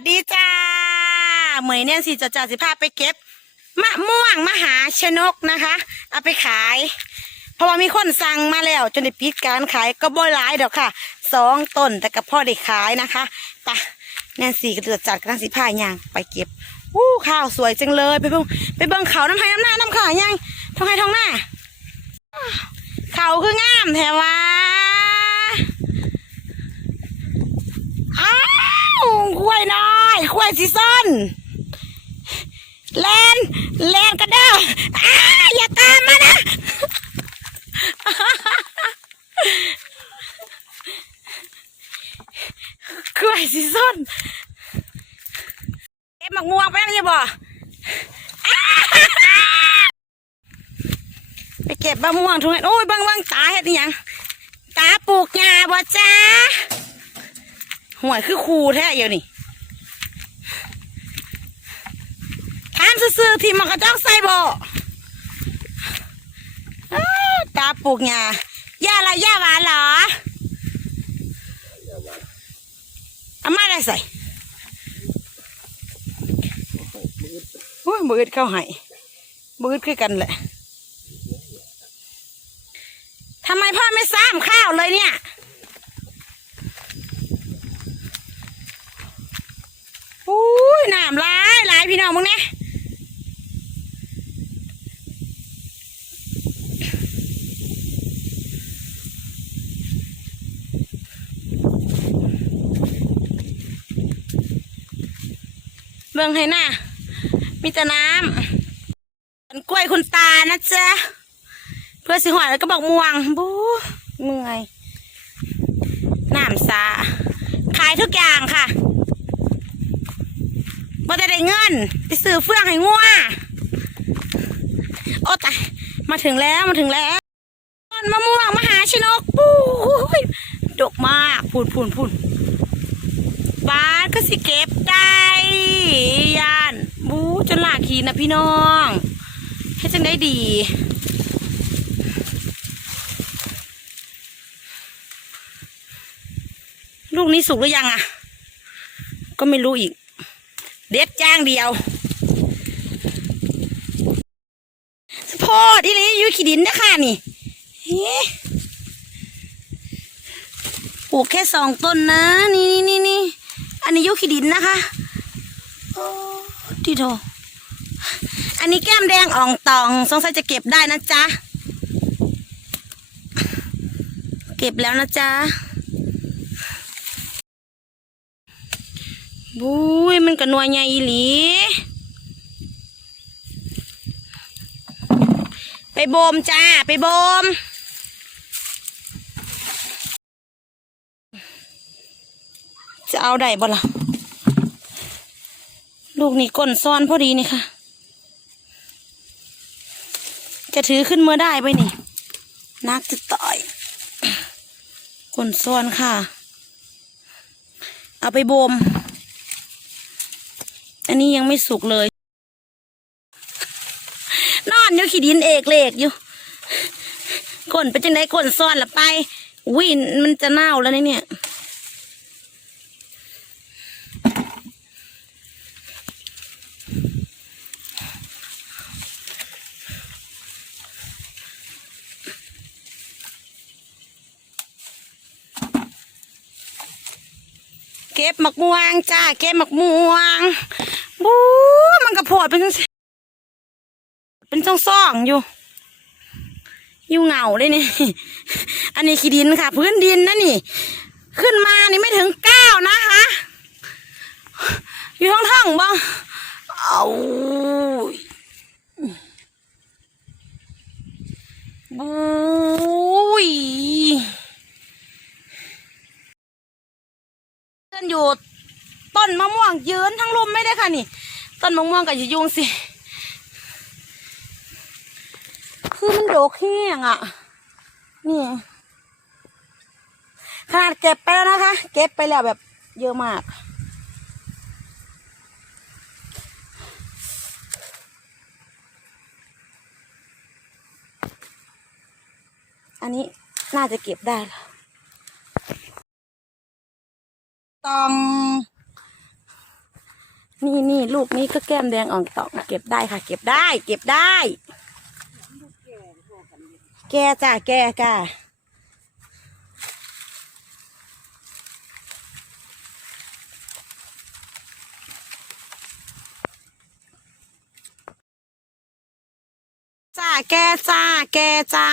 วัสดีจ้าเหมยเนี่ยสิจะจ่าสิพาไปเก็บมะม่วงมหาชนกนะคะ เอาไปขาย เพราะว่ามีคนสั่งมาแล้วจนได้ปิดการขายก็บ่หลายดอกค่ะสองต้นแต่ก็พอได้ขายนะคะไปะแนนสี่ก็เดือดจัดกันสิพายางไปเก็บวู้ข้าวสวยจังเลยไปเบิ่งไปเบิ่งเขาน้ำไห้น้ำหน้าน้ำขายังท้องไห้ท้องหน้าเขาคืองามแถวะอ้าวค วยน้อยควยสีส้นแลนแลนกันเด้ออ้าอย่าตามมานะควยสีส้นเอ็มหมักม่วงไปแล้วยังบ่ไปเก็บมะม่วงทุกอย่โอ้ยบางบางตาเห็ดยังตาปลูกหญ้าบ่จ้าห่วยคือครูแท้เดียวนี่ถาม ซื่อที่มันกระจอกใส่บ่ตาปลูกหญ้าหญ้าอะไรหญ้าหวานเหรอเอามาได้ใส่โอ้ยมืดเข้าให้มืดคือกันแหละทำไมพ่อไม่ซ้ำข้าวเลยเนี่ยอุ้ยน้ำลายลายพี่น้องมึงเนี่ย เบิ่งให้หน้ามีแต่น้ำเป็นกล้วยคุณตานะจ๊ะเพื่อสิหอยแล้วก็บอกม่วงบู๊เมื่อยน้ำสาขายทุกอย่างค่ะมาแต่ได้เงิน ไปซื้อเฟื่องให้งัวโอ้ตายมาถึงแล้วมาถึงแล้วต้นมะม่วงมหาชนกปูยดกมากพูนพูนพูน บ้านก็สิเก็บได้ยานบูจนหลากขีนะพี่น้องให้จังได้ดีลูกนี้สุกหรือยังอะ ก็ไม่รู้อีก เด็ดจ้างเดียวพอดีเลยอยู่ขี้ดินนะค่ะนี่ปลูกแค่สองต้นนะ นี่นี่นี่ อันนี้ยุขี้ดินนะคะโอ้ที่โถอันนี้แก้มแดงอ่องตองสงสัยจะเก็บได้นะจ๊ะ เก็บแล้วนะจ๊ะบุ้ยมันก็นัวใหญ่อีหลีไปโบมจ้า ไปโบม จะเอาได้บ่ล่ะ ลูกนี่ก้นซ้อนพอดีนี่ค่ะ จะถือขึ้นเมื่อได้ไปนี่นักจะต่อยก้นซ้อนค่ะ เอาไปโบมอันนี้ยังไม่สุกเลย นอนอยู่ขี้ดินเอกเลกอยู่ก้นเป็นจังไดก้นซ่อนละไปวิ่นมันจะเน่าแล้วนะเนี่ย เก็บหมักม่วงจ้าเก็บหมักม่วงบู๊มันกระโผดเป็นเป็นช่องซ่องอยู่ อยู่เหงาเลยนี่ อันนี้ขี้ดินค่ะ พื้นดินนะนี่ ขึ้นมานี่ไม่ถึงเก้านะคะอยู่ท้องท้องบ้างเอาบุ้ย เดินอยู่ต้นมะม่วงยืนทั้งลุมไม่ได้ค่ะนี่ ต้นมะม่วงกับยยุงสิ คือมันโดกแห้งอะ นี่ ขนาดเก็บไปแล้วนะคะ เก็บไปแล้วแบบเยอะมากอันนี้น่าจะเก็บได้แล้ว ตอง นี่นี่ลูกนี้ก็แก้มแดงอ่องตองเก็บได้ค่ะ เก็บได้ เก็บได้ แกจ้าแกจ้าจ้าแกจ้าแกจ้า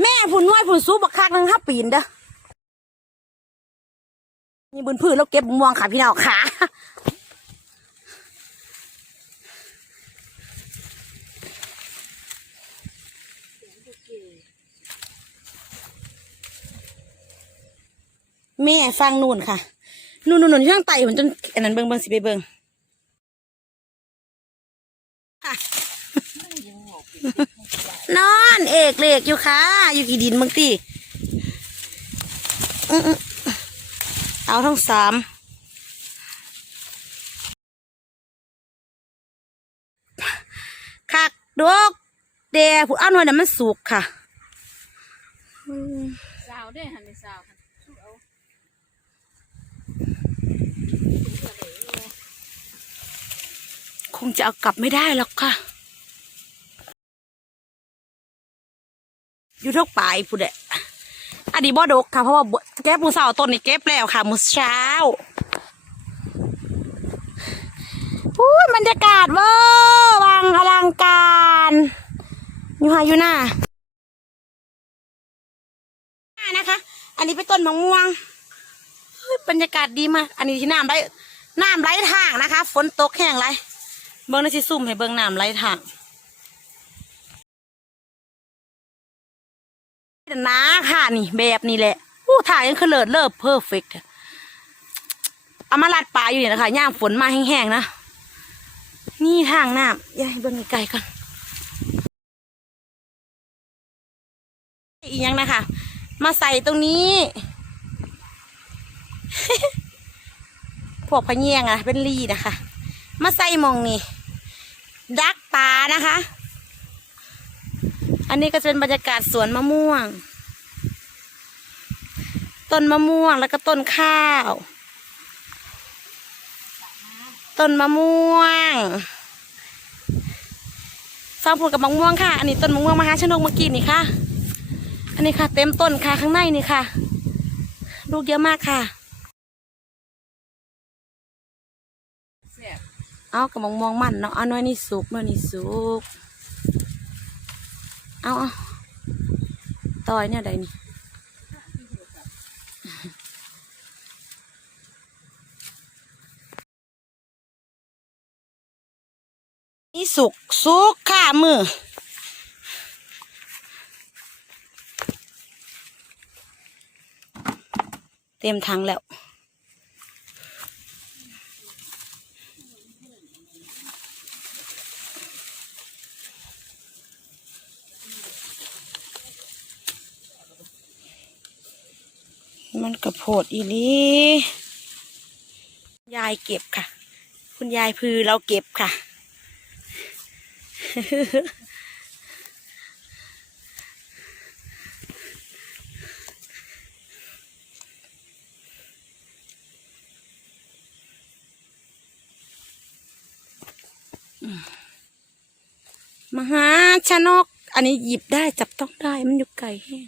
แม่ ผุนน้อยผุนซูบักคักนึงห้าปีนเด้อนี่บนพื้นเราเก็บม่วงค่ะพี่น้องค่ะแม่ฟังนู่นค่ะ นู่นนู่นนู่นที่ข้างไต่ผมจนอันนั้นเบิ่งเบิ่งสิไปเบิ่งค่ะ น อนเอกเลกอยู่ค่ะ อยู่กี่ดินบางทีอื้ออื้อเอาทั้งสามคักดอกเดผู้เอาหน่วยนั้นมันสุกค่ะสาวได้หันในสาวค่ะเอาคงจะเอากลับไม่ได้หรอกค่ะ อยู่ทุกปลายพูดเดะอันนี้บ่ดกค่ะเพราะว่าแก้มือเสาต้นนี่เก็บแล้วค่ะมือเช้าพูดบรรยากาศเวอร์วังอลังการอยู่หาอยู่หน้าหน้านะคะ อันนี้เป็นต้นมะม่วงเฮ้ยบรรยากาศดีมาก อันนี้ที่น้ำไหลน้ำไหลทางนะคะ ฝนตกแห้งไรเบิ้งในที่ซุ่มให้เบิ้งน้ำไหลทาง นะค่ะนี่แบบนี้แหละผู้ถ่ายยังคือเลิศเลิศเพอร์เฟกต์เอามาลัดปลาอยู่เนี่ยนะคะย่ามฝนมาแห้งๆนะ นี่ทางน้ำยาให้เบิ้งไกลก่อน อีกยังนะคะ มาใส่ตรงนี้ พวกพะเนียงอะเป็นรีนะคะ มาใส่มองนี่ ดักปลานะคะ อันนี้ก็จะเป็นบรรยากาศสวนมะม่วง ต้นมะม่วงแล้วก็ต้นข้าว ต้นมะม่วงฟังผลกับมะม่วงค่ะ อันนี้ต้นมะม่วงมหาชนกเมื่อกี้นี่ค่ะ อันนี้ค่ะ เต็มต้นค่ะข้างในนี่ค่ะ ลูกเยอะมากค่ะเอากระมองมองมันเนาะเอาหน่อยนี่สุกน่อยนี่สุก เอาเอาตอยเนี่ยใดนี่นี่สุกสุกข้ามือเต็มถังแล้ว มันกระโพดอีนี้ยายเก็บค่ะ คุณยายพือเราเก็บค่ะ มหาชนก อันนี้หยิบได้จับต้องได้มันอยู่ไกลแห้ง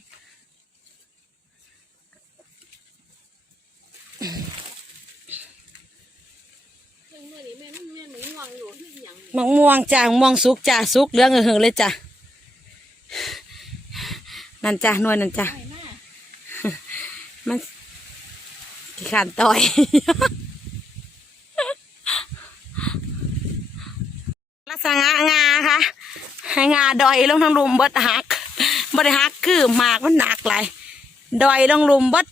เพิ่งเมื่อนี้แม่นแม่นหนูง่วงอยู่ที่หยัง มะม่วงจ้ามะม่วงสุกจ้าสุกเหลืองเออเลยจ้ะนั่นจ้าหน่วยนั่นจ้ามันขี้ขานต่อยลักษณะงาค่ะให้งาดอยลงทางลุมบดหักบดหักคือหมากมันหนักหลยดอยลงลุมบด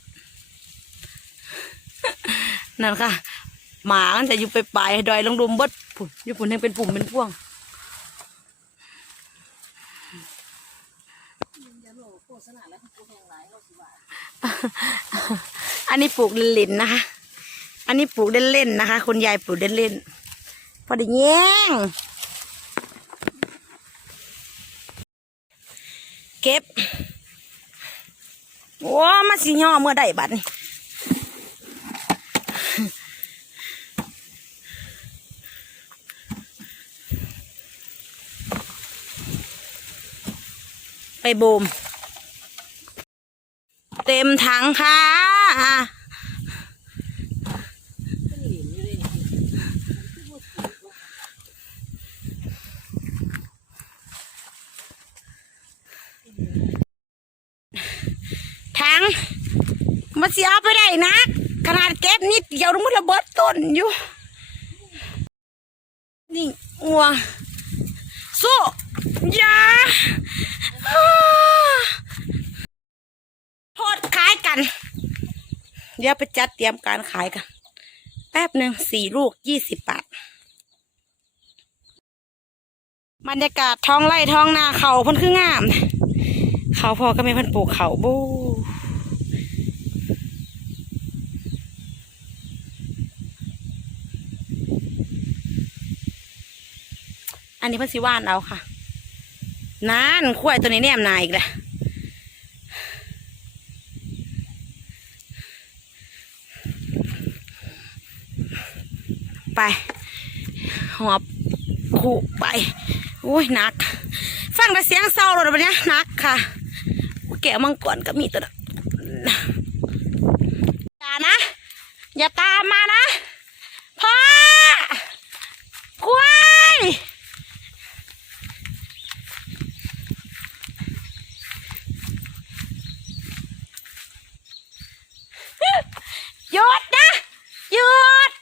นั่นค่ะ หมามันจะอยู่ไปปลายดอยลงลุมบด ผุ่นอยู่ผุ่นยังเป็นปุ่มเป็นพ่วงอันนี้ปลูกเล่นๆนะคะ อันนี้ปลูกเล่นๆนะคะ คุณยายปลูกเล่นๆพอด้แย่งเก็บ โอ้มาสิย่อเมื่อใดบัดนี่ ไปบูมเต็มถังค่ะ ถัง มันสิเอาไปได้นะ ขนาดเก็บนิดเดียวมันระเบิดต้นอยู่ นี่งัวสู้ อยาอ่าโพดขายกัน เดี๋ยวไปจัดเตรียมการขายกัน แป๊บหนึ่งสี่ลูกยี่สิบบาทบรรยากาศท้องไร่ท้องนาเขาพ่นคืองาม เขาพอก็ไม่พิ่นปลูกเขาบูอันนี้เพิ่นสิว่านเอาค่ะ นานขั้วยตัวนี้แนมนายอีกล้วไป หอบขู่ไปโอ้ยหนัก ฟังแต่เสียงเศร้าเลยวันนี้หนักค่ะแกะมังกรก็มีตัวนั้นอย่านะ อย่าตามมานะพ่อควาย หยุดนะหยุด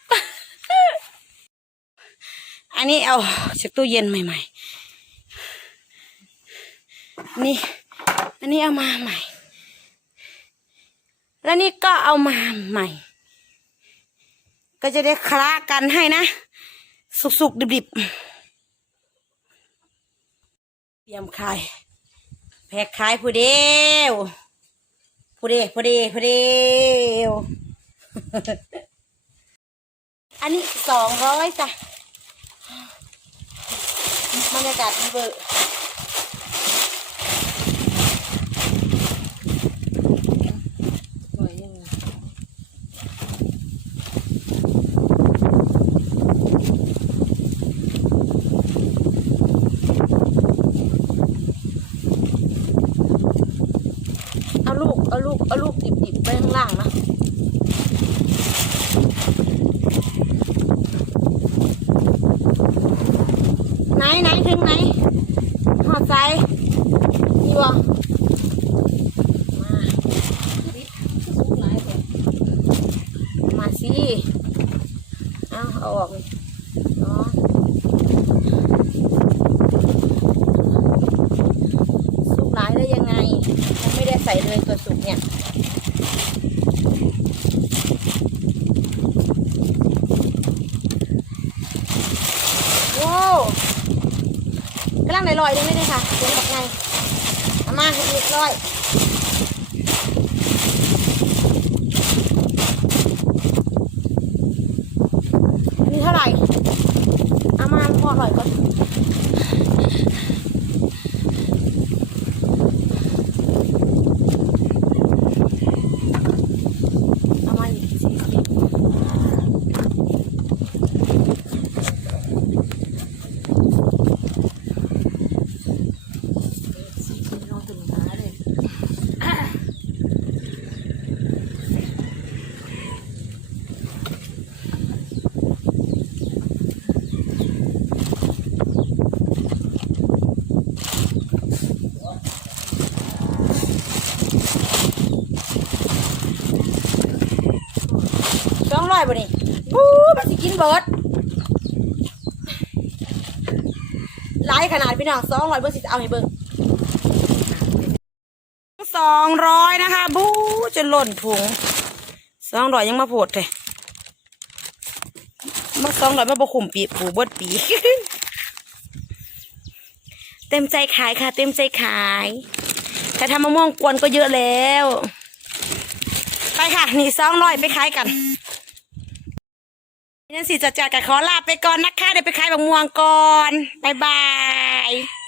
อั นี้เอาจากตู้เย็นใหม่ ๆ นี่ อันนี้เอามาใหม่ แล้วนี่ก็เอามาใหม่ ก็จะได้คละกันให้นะ สุกๆ ดิบๆ เตรียมขาย แพ็กขายผู้เดียวผู้เดียวผู้เดียวผู้เดียวอันนี้สองร้อยจ้ะ บรรยากาศดีเบอร์เอาลูก เอาลูก เอาลูกดิบๆไปข้างล่างนะ ไหนไหนถึงไหนหอดใจนี่บ่มามาสิ เอาออกเนาะสุกหลายได้ยังไงยังไม่ได้ใส่เลยตัวสุกเนี่ยว้าวกำลังลอยๆเลยไม่ได้ค่ะเสียงแบบไงเอามาอีกร้อยอันนี้เท่าไหร่เอามาพออร่อยก่อนเอามาอีกสี่สิบ สองร้อยบ่นี่บู๊มันสิ กินเบิดหลายขนาดพี่น้องสองร้อยเบิร์สิเอาให้เบิ่งสองร้อยนะคะบู๊จะหล่นถุงสองร้อยยังมาโผดเลยมาสองร้อยมาบะขุมปีปูเบดปี เต็มใจขายค่ะ เต็มใจขาย แต่ทำมะม่วงกวนก็เยอะแล้ว ไปค่ะ นี่สองร้อยไปขายกัน นั่นสิจะจากกับขอลาไปก่อนนะคะ เดี๋ยวไปขายบางม่วงก่อน บ๊ายบาย